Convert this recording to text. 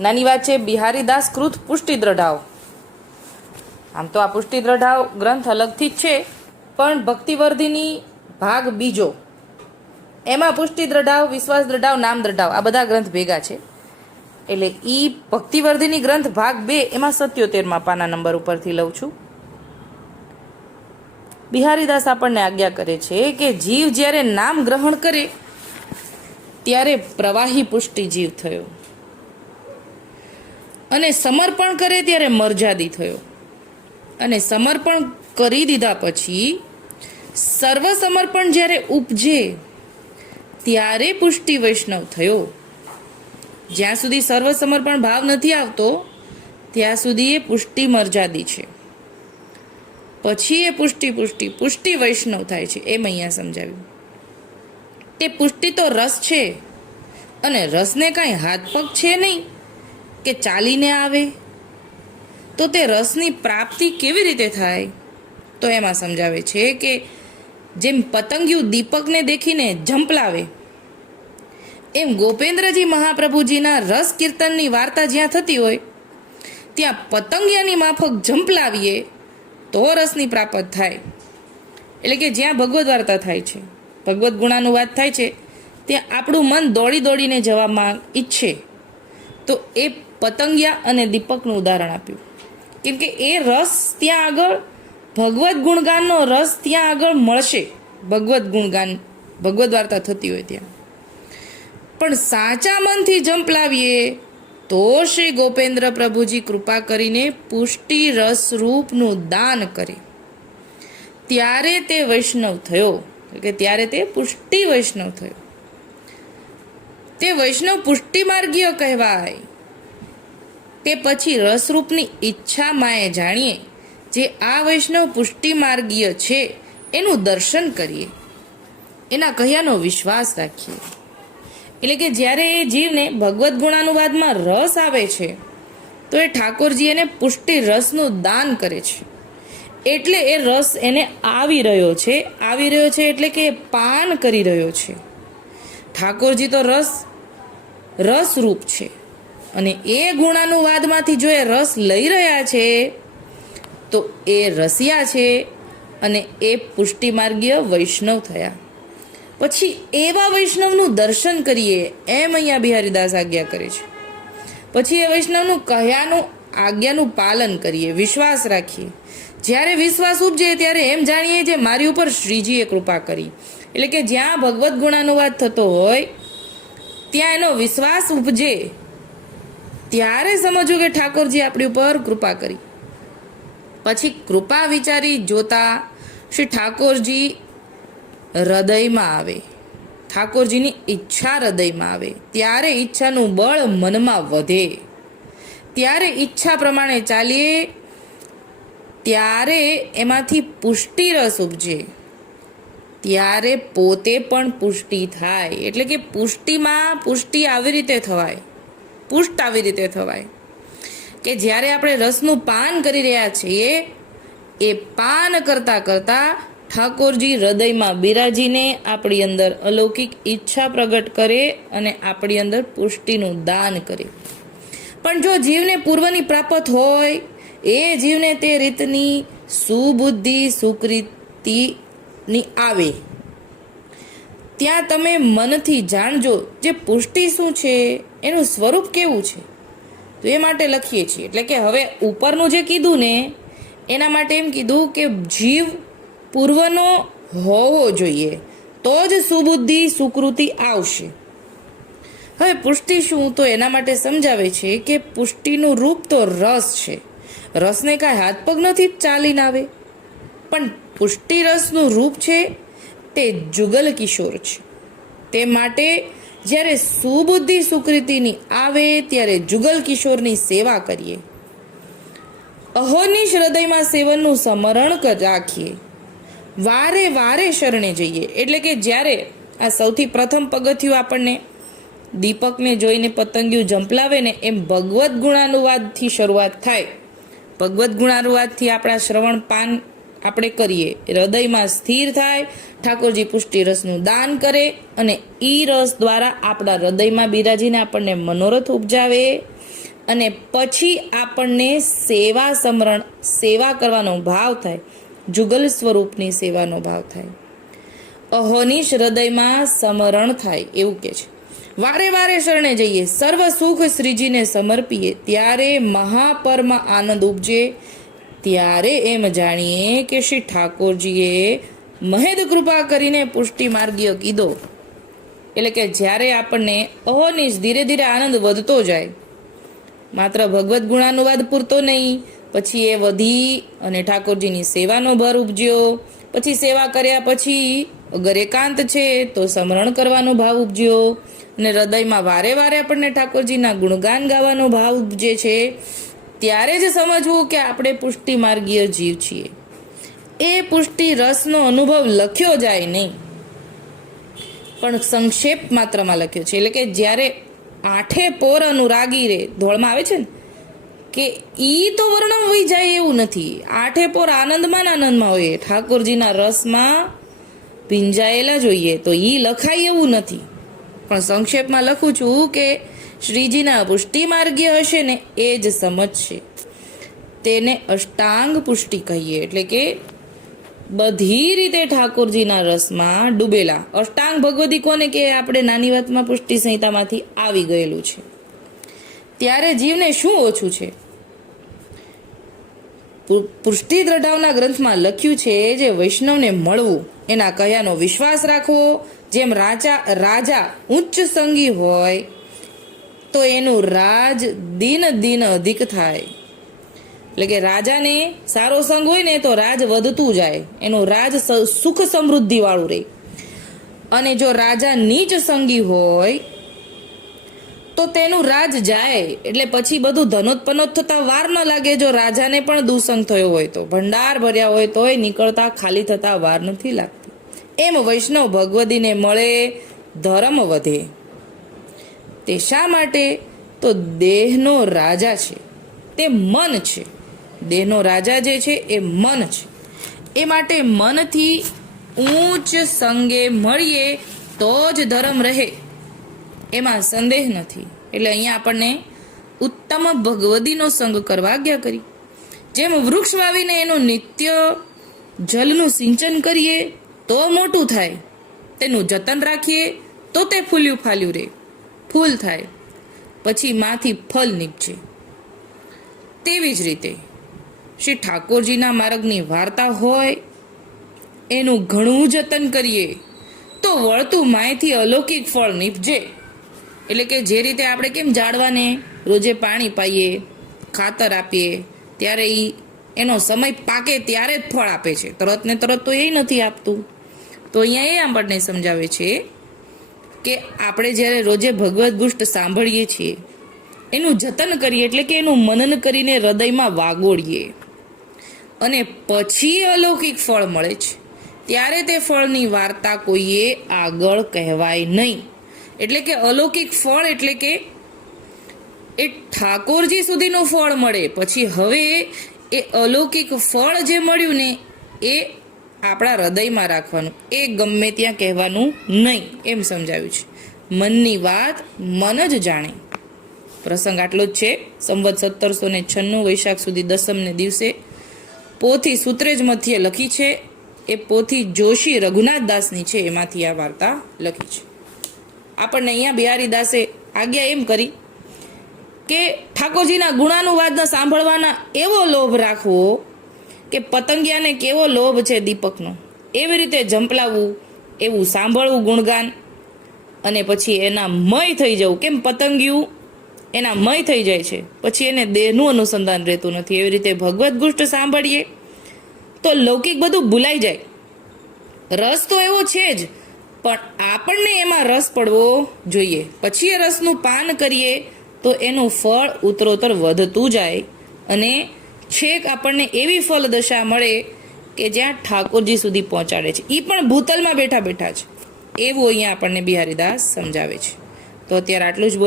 નાની વાત છે બિહારીદાસ કૃત પુષ્ટિ દ્રઢાવ. આમ તો આ પુષ્ટિ દ્રઢાવ ગ્રંથ અલગથી જ છે, પણ ભક્તિવર્ધિની ભાગ બીજો એમાં પુષ્ટિ દ્રઢાવ, વિશ્વાસ દ્રઢાવ, નામ દ્રઢાવ આ બધા ગ્રંથ ભેગા છે. એટલે ઈ ભક્તિવર્ધિની ગ્રંથ ભાગ 2 એમાં 77માં પાના નંબર ઉપરથી લઉં છું. બિહારીદાસ આપણને આજ્ઞા કરે છે કે જીવ જ્યારે નામ ગ્રહણ કરે ત્યારે પ્રવાહી પુષ્ટિ જીવ થયો, અને સમર્પણ કરે ત્યારે મરજાદી થયો, અને સમર્પણ કરી દીધા પછી સર્વ સમર્પણ જ્યારે ઉપજે ત્યારે પુષ્ટિ વૈષ્ણવ થયો. જ્યાં સુધી સર્વ સમર્પણ ભાવ નથી આવતો ત્યાં સુધી એ પુષ્ટિ મરજાદી છે, પછી એ પુષ્ટિ વૈષ્ણવ થાય છે. એમ અહીંયા સમજાવ્યું. તે પુષ્ટિ તો રસ છે, અને રસને કાંઈ હાથ પગ છે નહીં કે ચાલીને આવે. તો તે રસની પ્રાપ્તિ કેવી રીતે થાય? તો એમાં સમજાવે છે કે જેમ પતંગિયું દીપકને દેખીને ઝંપલાવે, એમ ગોપેન્દ્રજી મહાપ્રભુજીના રસ કીર્તનની વાર્તા જ્યાં થતી હોય ત્યાં પતંગિયાની માફક ઝંપલાવીએ તો રસની પ્રાપ્ત થાય. એટલે કે જ્યાં ભગવદ વાર્તા થાય છે, ભગવદ ગુણાનુવાદ થાય છે, ત્યાં આપણું મન દોડી દોડીને જવામાં ઈચ્છે તો એ પતંગિયા અને દીપકનું ઉદાહરણ આપ્યું. કેમ કે એ રસ ત્યાં આગળ, ભગવદ ગુણગાનનો રસ ત્યાં આગળ મળશે. ભગવદ ગુણગાન, ભગવદ વાર્તા થતી હોય ત્યાં. પણ સાચા મનથી ઝંપલાવીએ તો શ્રી ગોપેન્દ્ર પ્રભુજી કૃપા કરીને પુષ્ટિ રસ રૂપનું દાન કરે, ત્યારે તે વૈષ્ણવ થયો. કે ત્યારે તે પુષ્ટિ વૈષ્ણવ થયો. તે વૈષ્ણવ પુષ્ટિ માર્ગીય કહેવાય. તે પછી રસરૂપની ઈચ્છા માએ જાણીએ જે આ વૈષ્ણવ પુષ્ટિ માર્ગીય છે એનું દર્શન કરીએ, એના કહ્યાનો વિશ્વાસ રાખીએ. એટલે કે જ્યારે એ જીવને ભગવદ્ ગુણાનુવાદમાં રસ આવે છે તો એ ઠાકોરજી એને પુષ્ટિ રસનું દાન કરે છે. એટલે એ રસ એને આવી રહ્યો છે. આવી રહ્યો છે એટલે કે પાન કરી રહ્યો છે. ઠાકોરજી તો રસરૂપ છે, અને એ ગુણાનુવાદમાંથી જો એ રસ લઈ રહ્યા છે તો એ રસિયા છે, અને એ પુષ્ટિ માર્ગીય વૈષ્ણવ થયા. પછી એવા વૈષ્ણવનું દર્શન કરીએ એમ અહીંયા બિહારીદાસ આજ્ઞા કરે છે. પછી એ વૈષ્ણવનું કહ્યાનું આજ્ઞાનું પાલન કરીએ, વિશ્વાસ રાખીએ. જ્યારે વિશ્વાસ ઉપજે ત્યારે એમ જાણીએ જે મારી ઉપર શ્રીજીએ કૃપા કરી. એટલે કે જ્યાં ભગવદ્ ગુણાનુવાદ થતો હોય ત્યાં એનો વિશ્વાસ ઉપજે ત્યારે સમજો કે ઠાકોરજી આપણી ઉપર કૃપા કરી. પછી કૃપા વિચારી જોતા શ્રી ઠાકોરજી હૃદયમાં આવે, ઠાકોરજીની ઈચ્છા હૃદયમાં આવે, ત્યારે ઈચ્છાનું બળ મનમાં વધે, ત્યારે ઈચ્છા પ્રમાણે ચાલીએ, ત્યારે એમાંથી પુષ્ટિ રસ ઉપજે, ત્યારે પોતે પણ પુષ્ટિ થાય. એટલે કે પુષ્ટિમાં પુષ્ટિ આવી રીતે થવાય, પુષ્ટ આવી રીતે થવાય કે જ્યારે આપણે રસનું પાન કરી રહ્યા છીએ એ પાન કરતા કરતા ઠાકોરજી હૃદયમાં બિરાજીને આપણી અંદર અલૌકિક ઈચ્છા પ્રગટ કરે અને આપણી અંદર પુષ્ટિનું દાન કરે. પણ જો જીવને પૂર્વની પ્રાપ્ત હોય, એ જીવને તે રીતની સુબુદ્ધિ સુકૃતિની આવે, ત્યાં તમે મનથી જાણજો જે પુષ્ટિ શું છે, એનું સ્વરૂપ કેવું છે. તો એ માટે લખીએ છીએ. એટલે કે હવે ઉપરનું જે કીધું ને એના માટે એમ કીધું કે જીવ પૂર્વનો હોવો જોઈએ તો જ સુબુદ્ધિ સુકૃતિ આવશે. હવે પુષ્ટિ શું? તો એના માટે સમજાવે છે કે પુષ્ટિનું રૂપ તો રસ છે. રસને કાંઈ હાથ પગ નથી ચાલીને આવે, પણ પુષ્ટિ રસનું રૂપ છે તે જુગલ કિશોર છે. તે માટે જ્યારે સુબુદ્ધિ સુકૃતિની આવે ત્યારે જુગલ કિશોરની સેવા કરીએ, અહોનિશ હૃદયમાં સેવનનું સ્મરણ રાખીએ, વારે વારે શરણે જઈએ. એટલે કે જ્યારે આ સૌથી પ્રથમ પગથિયું આપણને દીપકને જોઈને પતંગિયું ઝંપલાવે ને એમ ભગવદ્ ગુણાનુવાદથી શરૂઆત થાય. ભગવદ્ ગુણાનુવાદથી આપણા શ્રવણ પાન આપણે કરીએ, હૃદયમાં સ્થિર થાય, ઠાકોરજી પુષ્ટિ રસનું દાન કરે અને ઈ રસ દ્વારા આપણા હૃદયમાં બિરાજીને આપણને મનોરથ ઉપજાવે. અને પછી આપણને સેવા કરવાનો ભાવ થાય, જુગલ સ્વરૂપની સેવાનો ભાવ થાય, અહોનિશ હૃદયમાં સમરણ થાય. એવું કે છે વારે વારે શરણે જઈએ, સર્વ સુખ શ્રીજીને સમર્પીએ, ત્યારે મહાપરમ આનંદ ઉપજે. ત્યારે એમ જાણીએ કે શ્રી ઠાકોરજીએ મહેદ કૃપા કરીને પુષ્ટિ માર્ગીય કીધો. એટલે કે જ્યારે આપણને અહોનિશ ધીરે ધીરે આનંદ વધતો જાય, માત્ર ભગવદ્ ગુણાનુવાદ પૂરતો નહીં, પછી એ વધી અને ઠાકોરજીની સેવાનો ભર ઉપજ્યો. પછી સેવા કર્યા પછી અગર એકાંત છે તો સ્મરણ કરવાનો ભાવ ઉપજ્યો અને હૃદયમાં વારે વારે આપણને ઠાકોરજીના ગુણગાન ગાવાનો ભાવ ઉપજે છે. ત્યારે જ સમજવું કે આપણે પુષ્ટિ માર્ગીય જીવ છીએ. એ પુષ્ટિ રસનો અનુભવ લખ્યો જાય નહીં, પણ સંક્ષેપ માત્રમાં લખ્યો છે. એટલે કે જ્યારે આઠે પોર અનુરાગી રે, ધોળમાં આવે છે ને કે ઈ તો વર્ણવી જાય એવું નથી. આઠે પોર આનંદમાં આનંદમાં હોય, ઠાકોરજીના રસમાં ભીંજાયેલા જોઈએ, તો ઈ લખાય એવું નથી. પણ સંક્ષેપમાં લખું છું કે શ્રીજીના પુષ્ટિ માર્ગીય હશે ને એ જ સમજશે. તેને અષ્ટાંગ પુષ્ટિ કહીએ. એટલે કે બધી રીતે ઠાકોરજીના રસમાં ડૂબેલા. અષ્ટાંગ ભગવદી કોને કે આપણે નાની વાતમાં પુષ્ટિ સંહિતામાંથી આવી ગયેલું છે. ત્યારે જીવને શું ઓછું છે? પુષ્ટિ દ્રઢાવના ગ્રંથમાં લખ્યું છે, જે વૈષ્ણવને મળવું, એના કહ્યાનો વિશ્વાસ રાખવો. જેમ રાજા ઉચ્ચ સંગી હોય તો એનું રાજ દિન દિન અધિક થાય. એટલે કે રાજાને સારો સંગ હોય ને તો રાજ વધતું જાય, એનું રાજ સુખ સમૃદ્ધિ વાળું રહે. અને જો રાજા નીચ સંગી હોય તો તેનું રાજ જાય, એટલે પછી બધું ધનોત્પનોત થતા વાર ન લાગે. જો રાજાને પણ દુસંગ થયો હોય તો, ભંડાર ભર્યા હોય તોય નીકળતા ખાલી થતા વાર નથી લાગતી. એમ વૈષ્ણવ ભગવદીને મળે, ધર્મ વધે. તે શા માટે? તો દેહનો રાજા છે, તે મન છે. દેહનો રાજા જે છે એ મન છે. એ માટે મનથી ઊંચ સંગે મળીએ તો જ ધર્મ રહે, એમાં સંદેહ નથી. એટલે અહીંયા આપણને ઉત્તમ ભગવદીનો સંગ કરવા આજ્ઞા કરી. જેમ વૃક્ષ વાવીને એનું નિત્ય જલનું સિંચન કરીએ તો મોટું થાય, તેનું જતન રાખીએ તો તે ફૂલ્યું ફાલ્યું રહે, ફૂલ થાય, પછી માંથી ફળ નીપજે. તેવી જ રીતે શ્રી ઠાકોરજીના માર્ગની વાર્તા હોય, એનું ઘણું જતન કરીએ તો વળતું માયથી અલૌકિક ફળ નીપજે. એટલે કે જે રીતે આપણે કેમ ઝાડવાને રોજે પાણી પાઈએ, ખાતર આપીએ, ત્યારે એનો સમય પાકે ત્યારે જ ફળ આપે છે, તરત ને તરત તો એ નથી આપતું. તો અહીંયા એ આપણને સમજાવે છે કે આપણે જ્યારે રોજે ભગવદ્ ગુષ્ટ સાંભળીએ છીએ, એનું જતન કરીએ, એટલે કે એનું મનન કરીને હૃદયમાં વાગોળીએ, અને પછી અલૌકિક ફળ મળે છે, ત્યારે તે ફળની વાર્તા કોઈએ આગળ કહેવાય નહીં. એટલે કે અલૌકિક ફળ એટલે કે એ ઠાકોરજી સુધીનું ફળ મળે. પછી હવે એ અલૌકિક ફળ જે મળ્યું ને એ આપણા હૃદયમાં રાખવાનું, એ ગમે ત્યાં કહેવાનું નહીં, એમ સમજાવ્યું છે. મનની વાત મન જ જાણે. પ્રસંગ આટલો જ છે. સંવત 1796 વૈશાખ સુધી 10ને દિવસે પોથી સૂત્રેજ મધ્યે લખી છે. એ પોથી જોશી રઘુનાથદાસની છે, એમાંથી આ વાર્તા લખી છે. આપણને અહીંયા બિહારીદાસે આજ્ઞા એમ કરી કે ઠાકોરજીના ગુણાનુવાદના સાંભળવાના એવો લોભ રાખવો કે પતંગિયાને કેવો લોભ છે દીપકનો, એવી રીતે ઝંપલાવવું, એવું સાંભળવું ગુણગાન, અને પછી એના મય થઈ જવું. કેમ પતંગિયું એના મય થઈ જાય છે, પછી એને દેહનું અનુસંધાન રહેતું નથી. એવી રીતે ભગવદ્ ગુષ્ટ સાંભળીએ તો લૌકિક બધું ભૂલાઈ જાય. રસ તો એવો છે જ, પણ આપણને એમાં રસ પડવો જોઈએ. પછી એ રસનું પાન કરીએ તો એનું ફળ ઉત્તરોત્તર વધતું જાય, અને છેક આપણને એવી ફળ દશા મળે કે જ્યાં ઠાકોરજી સુધી પહોંચાડે છે, એ પણ ભૂતલમાં બેઠા બેઠા જ. એવું અહીંયા આપણને બિહારીદાસ સમજાવે છે. તો અત્યારે આટલું જ બોલ.